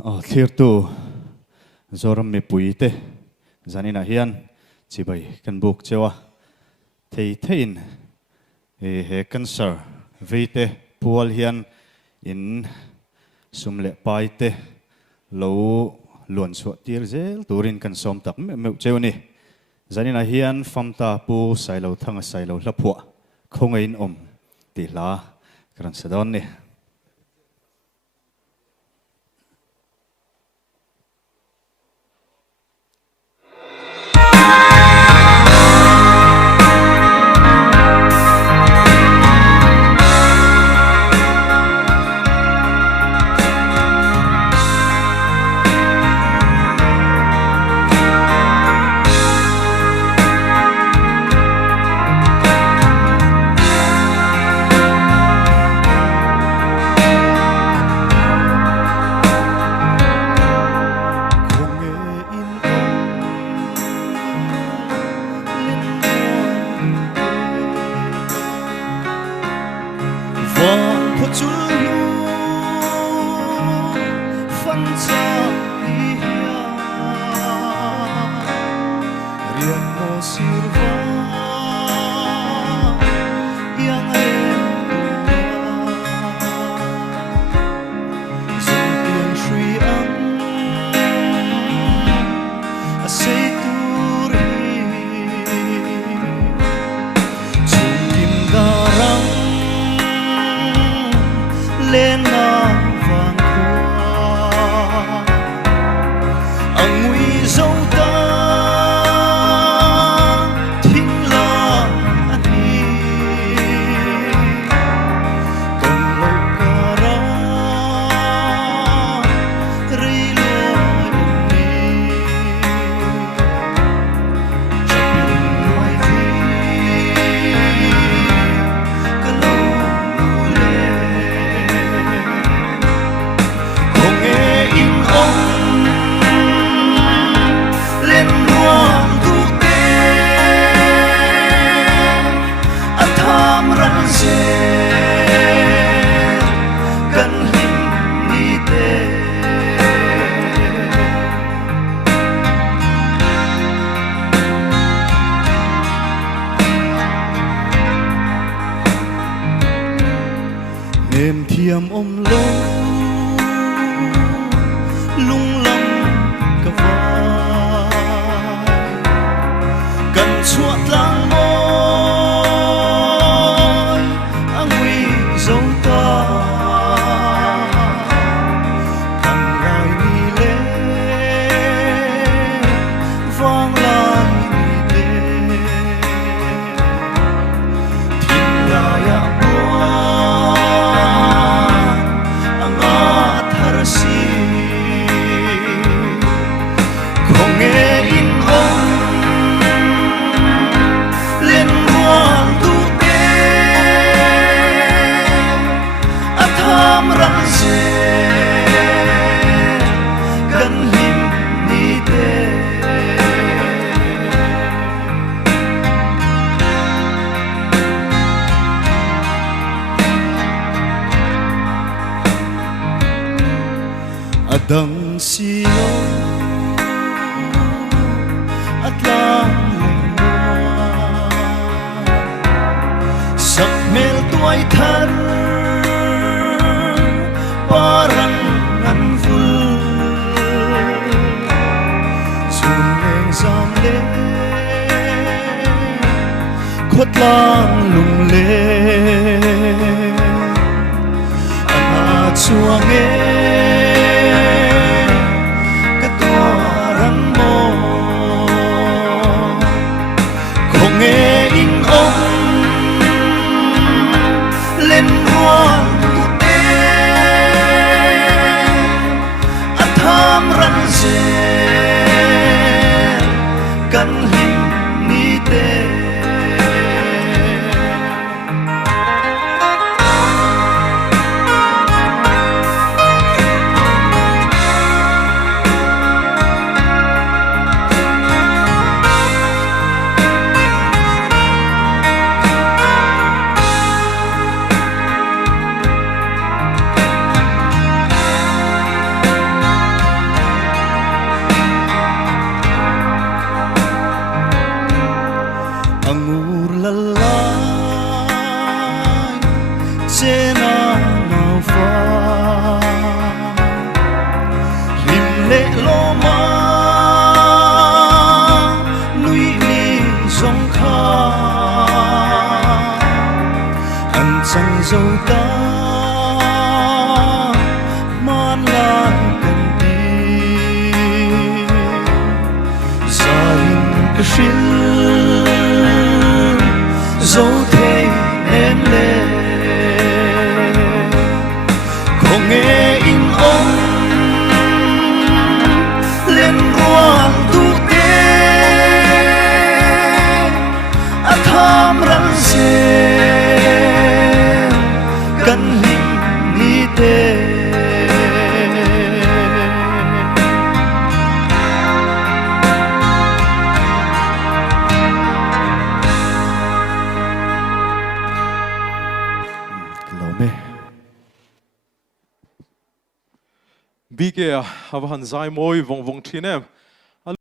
thlir tu zoram me puite zanina hian chibai kan buk chewa thei thein he cancer veite pual hian in sumle paite lo luan suat tir zel turin kan som tak me chewni zanina hian famta pu sailo thanga sailo hlapua khongein om ti la kan sadon ni em thiam om lo lung lam ka vai kan chuat lang moi ang wi zo ta kan lai ni le vang lai ni te thiên la ya adang siyo at lang sak mel tuay thar parang anvul suneng samle khuất lang lung le ana chuang e nghe in ông lên hoa tê a tham ran dê kan him ni tê dầu ta man lại cần đi giờ hình cái xin dấu thế em lên không nghe in ông lên ruộng tu tế a tham ran se cần hình ni tế lâu mê bi ke hava han zai moi vong vong thin em